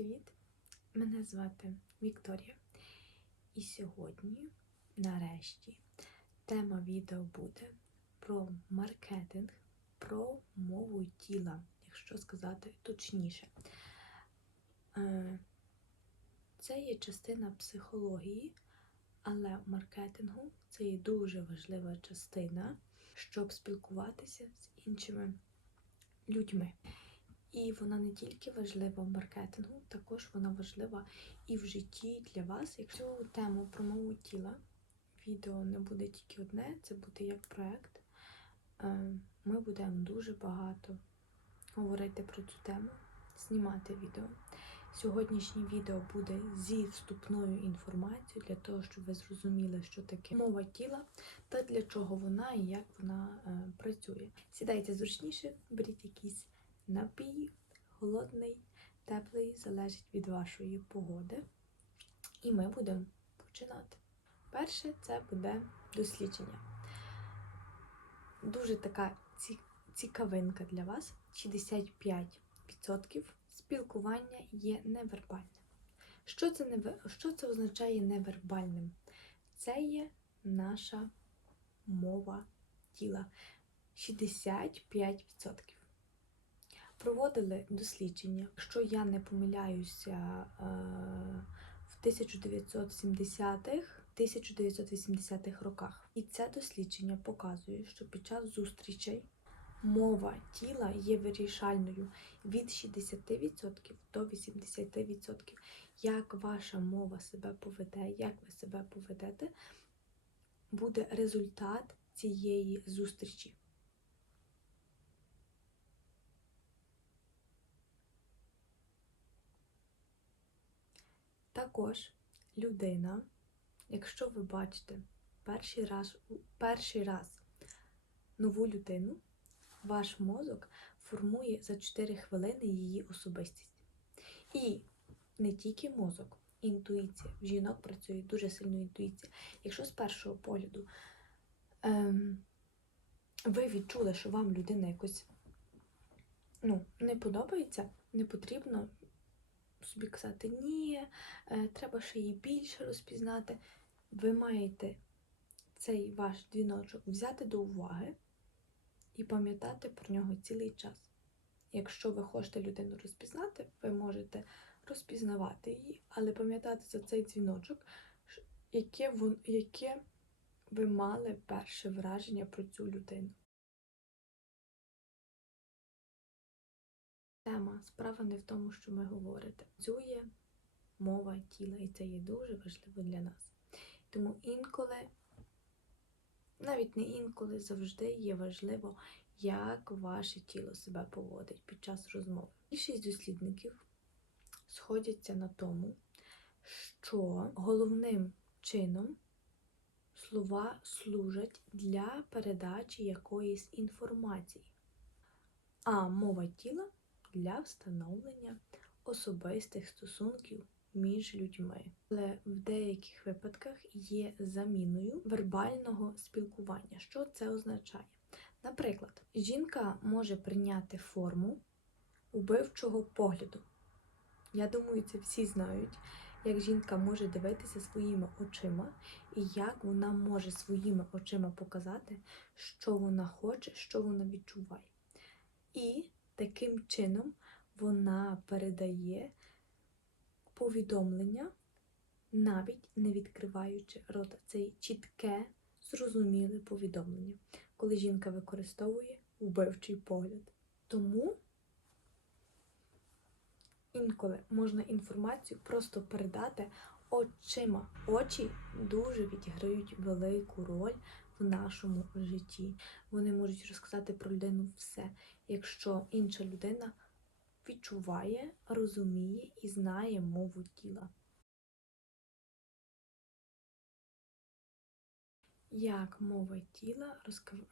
Привіт! Мене звати Вікторія. І сьогодні, нарешті, тема відео буде про маркетинг, про мову тіла, якщо сказати точніше. Це є частина психології, але маркетингу це є дуже важлива частина, щоб спілкуватися з іншими людьми. І вона не тільки важлива в маркетингу, також вона важлива і в житті для вас. Якщо цю тему про мову тіла, відео не буде тільки одне, це буде як проєкт. Ми будемо дуже багато говорити про цю тему, знімати відео. Сьогоднішнє відео буде зі вступною інформацією, для того, щоб ви зрозуміли, що таке мова тіла, та для чого вона і як вона працює. Сідайте зручніше, беріть якісь напій, холодний, теплий, залежить від вашої погоди. І ми будемо починати. Перше, це буде дослідження. Дуже така цікавинка для вас. 65% спілкування є невербальним. Що це означає невербальним? Це є наша мова тіла. 65%. Проводили дослідження, якщо я не помиляюся, в 1980-х роках. І це дослідження показує, що під час зустрічей мова тіла є вирішальною від 60% до 80%. Як ваша мова себе поведе, як ви себе поведете, буде результат цієї зустрічі. Також людина, якщо ви бачите перший раз нову людину, ваш мозок формує за 4 хвилини її особистість. І не тільки мозок, інтуїція. В жінок працює дуже сильно інтуїція. Якщо з першого погляду ви відчули, що вам людина якось не подобається, не потрібно собі казати, ні, треба ще її більше розпізнати. Ви маєте цей ваш дзвіночок взяти до уваги і пам'ятати про нього цілий час. Якщо ви хочете людину розпізнати, ви можете розпізнавати її, але пам'ятати за цей дзвіночок, яке ви мали перше враження про цю людину. Тема справа не в тому, що ми говорите. Працює мова тіла, і це є дуже важливо для нас. Тому інколи, навіть не інколи, завжди є важливо, як ваше тіло себе поводить під час розмови. Більшість дослідників сходяться на тому, що головним чином слова служать для передачі якоїсь інформації, а мова тіла для встановлення особистих стосунків між людьми. Але в деяких випадках є заміною вербального спілкування. Що це означає? Наприклад, жінка може прийняти форму убивчого погляду. Я думаю, це всі знають, як жінка може дивитися своїми очима і як вона може своїми очима показати, що вона хоче, що вона відчуває. І таким чином вона передає повідомлення, навіть не відкриваючи рота. Це чітке, зрозуміле повідомлення, коли жінка використовує вбивчий погляд. Тому інколи можна інформацію просто передати очима. Очі дуже відіграють велику роль в нашому житті. Вони можуть розказати про людину все, якщо інша людина відчуває, розуміє і знає мову тіла. Як мова тіла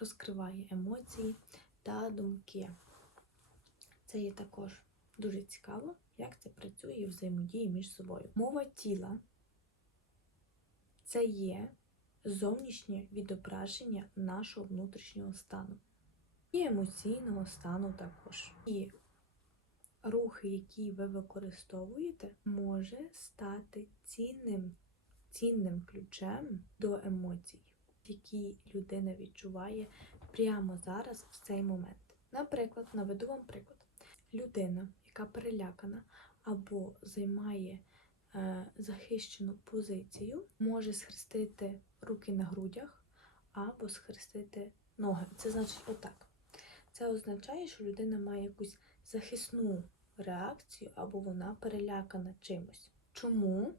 розкриває емоції та думки. Це є також дуже цікаво, як це працює і взаємодіє між собою. Мова тіла – це є зовнішнє відображення нашого внутрішнього стану. І емоційного стану також. І рухи, які ви використовуєте, може стати цінним ключем до емоцій, які людина відчуває прямо зараз, в цей момент. Наприклад, наведу вам приклад. Людина, яка перелякана або займає захищену позицію, може схрестити руки на грудях або схрестити ноги. Це значить отак. Це означає, що людина має якусь захисну реакцію або вона перелякана чимось. Чому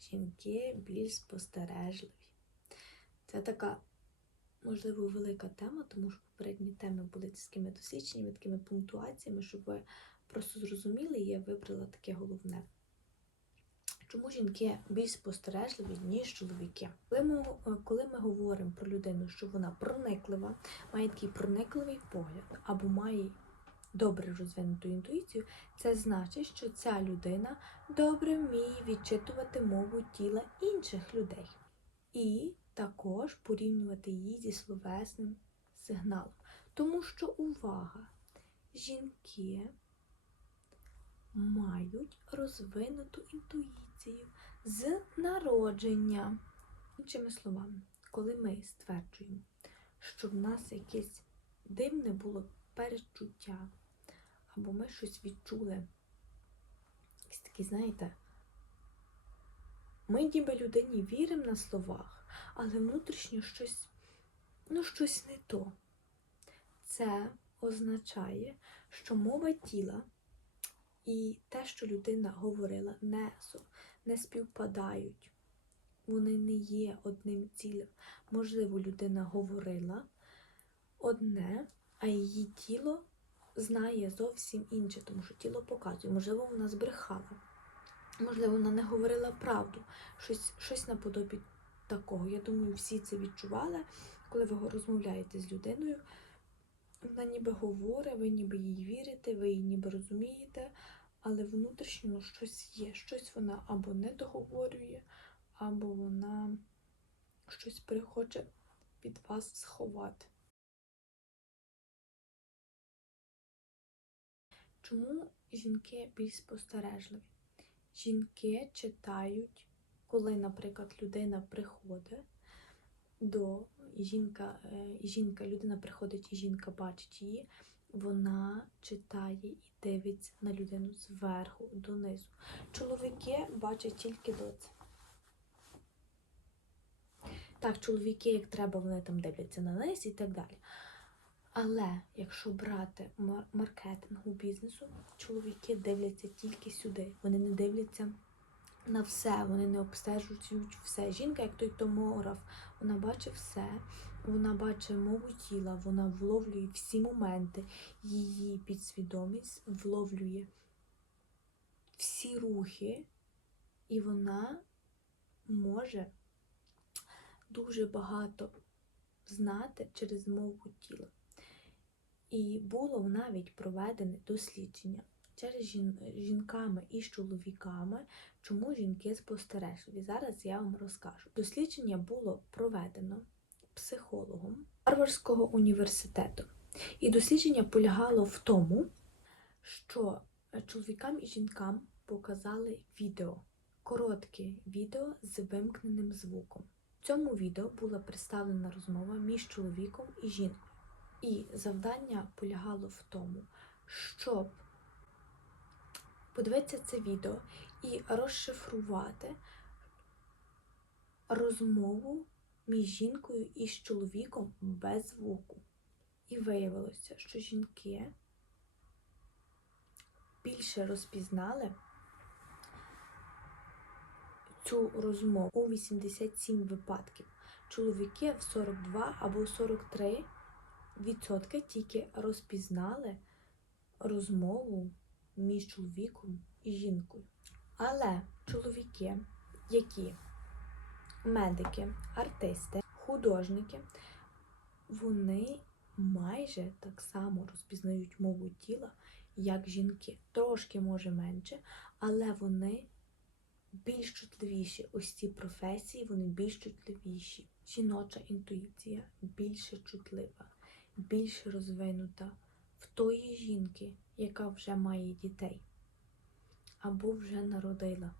жінки більш спостережливі? Це така, можливо, велика тема, тому що попередні теми були такими дослідженнями, такими пунктуаціями, щоб ви просто зрозуміли, і я вибрала таке головне. Чому жінки більш спостережливі, ніж чоловіки? Коли ми говоримо про людину, що вона прониклива, має такий проникливий погляд, або має добре розвинуту інтуїцію, це значить, що ця людина добре вміє відчитувати мову тіла інших людей. І також порівнювати її зі словесним сигналом. Тому що, увага, жінки мають розвинуту інтуїцію з народження. Іншими словами, коли ми стверджуємо, що в нас якесь дивне було перечуття, або ми щось відчули, якісь такі, знаєте, ми ніби людині віримо на словах, але внутрішньо щось не то. Це означає, що мова тіла і те, що людина говорила, не співпадають. Вони не є одним цілим. Можливо, людина говорила одне, а її тіло знає зовсім інше, тому що тіло показує. Можливо, вона збрехала. Можливо, вона не говорила правду. Щось наподобі такого. Я думаю, всі це відчували, коли ви розмовляєте з людиною. Вона ніби говорить, ви ніби їй вірите, ви її ніби розумієте, але внутрішньо щось є. Щось вона або не договорює, або вона щось хоче від вас сховати. Чому жінки більш спостережливі? Жінки читають, коли, наприклад, людина приходить людина приходить і жінка бачить її, вона читає і дивиться на людину зверху донизу. Чоловіки бачать тільки доце. Так, чоловіки, як треба, вони там дивляться на низ і так далі. Але якщо брати маркетингу бізнесу, чоловіки дивляться тільки сюди. Вони не дивляться на все, вони не обстежують все. Жінка, як той томограф, вона бачить все, вона бачить мову тіла, вона вловлює всі моменти, її підсвідомість вловлює всі рухи, і вона може дуже багато знати через мову тіла. І було навіть проведене дослідження через жінками і з чоловіками, чому жінки спостережливі. Зараз я вам розкажу. Дослідження було проведено психологом Гарвардського університету. І дослідження полягало в тому, що чоловікам і жінкам показали відео, коротке відео з вимкненим звуком. В цьому відео була представлена розмова між чоловіком і жінкою. І завдання полягало в тому, щоб подивитися це відео і розшифрувати розмову між жінкою і чоловіком без звуку. І виявилося, що жінки більше розпізнали цю розмову у 87 випадків. Чоловіки в 42 або 43% тільки розпізнали розмову між чоловіком і жінкою. Але чоловіки, які медики, артисти, художники, вони майже так само розпізнають мову тіла, як жінки. Трошки, може, менше, але вони більш чутливіші. Ось ці професії, вони більш чутливіші. Жіноча інтуїція більше чутлива, більше розвинута в тої жінки, яка вже має дітей, або вже народила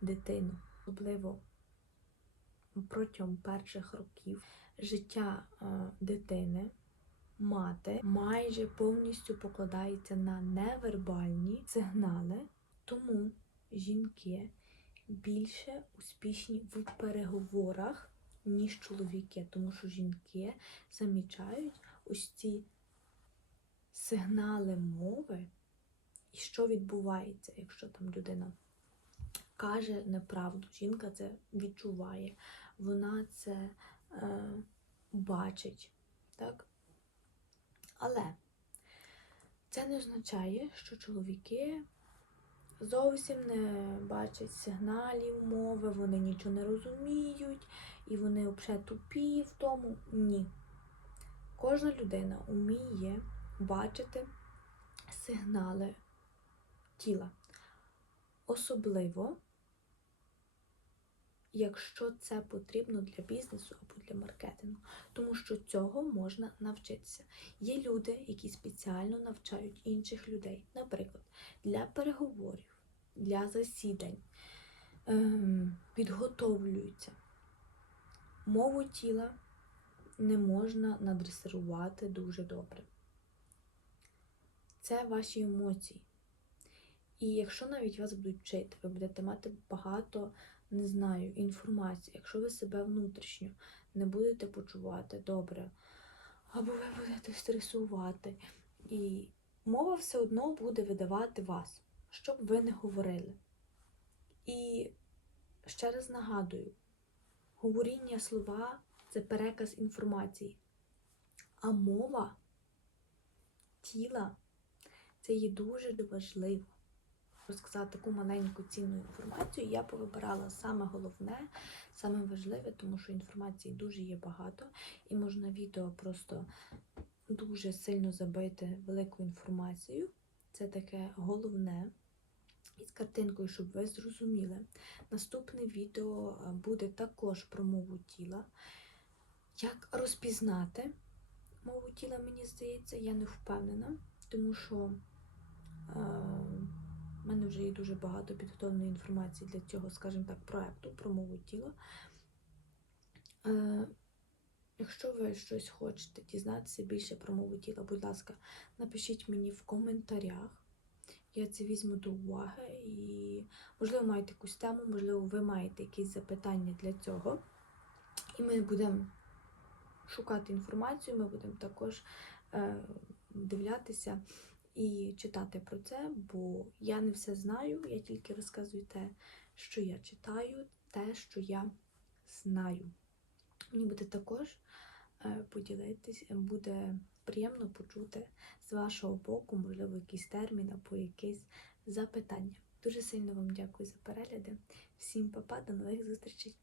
дитину, особливо протягом перших років життя дитини, мати майже повністю покладається на невербальні сигнали, тому жінки більше успішні в переговорах, ніж чоловіки, тому що жінки замічають ось ці сигнали мови, і що відбувається, якщо там людина каже неправду. Жінка це відчуває, вона це бачить, так? Але це не означає, що чоловіки зовсім не бачать сигналів мови, вони нічого не розуміють, і вони взагалі тупі в тому. Ні. Кожна людина вміє бачити сигнали тіла. Особливо, якщо це потрібно для бізнесу або для маркетингу, тому що цього можна навчитися. Є люди, які спеціально навчають інших людей, наприклад, для переговорів, для засідань, підготовлюються. Мову тіла не можна надресирувати дуже добре. Це ваші емоції. І якщо навіть вас будуть вчити, ви будете мати багато, не знаю, інформації, якщо ви себе внутрішньо не будете почувати добре, або ви будете стресувати, і мова все одно буде видавати вас, щоб ви не говорили. І ще раз нагадую, говоріння слова – це переказ інформації, а мова тіла – це є дуже важливо. Розказати таку маленьку цінну інформацію, я повибирала саме головне, саме важливе, тому що інформації дуже є багато, і можна відео просто дуже сильно забити великою інформацією. Це таке головне. І з картинкою, щоб ви зрозуміли. Наступне відео буде також про мову тіла. Як розпізнати мову тіла, мені здається, я не впевнена, тому що в мене вже є дуже багато підготовленої інформації для цього, скажімо так, проекту про мову тіла. Якщо ви щось хочете дізнатися більше про мову тіла, будь ласка, напишіть мені в коментарях. Я це візьму до уваги і, можливо, маєте якусь тему, можливо, ви маєте якісь запитання для цього. І ми будемо шукати інформацію, ми будемо також дивлятися і читати про це, бо я не все знаю, я тільки розказую те, що я читаю, те, що я знаю. Мені буде також поділитись, буде приємно почути з вашого боку, можливо, якийсь термін або якесь запитання. Дуже сильно вам дякую за перегляди. Всім па-па, до нових зустрічей!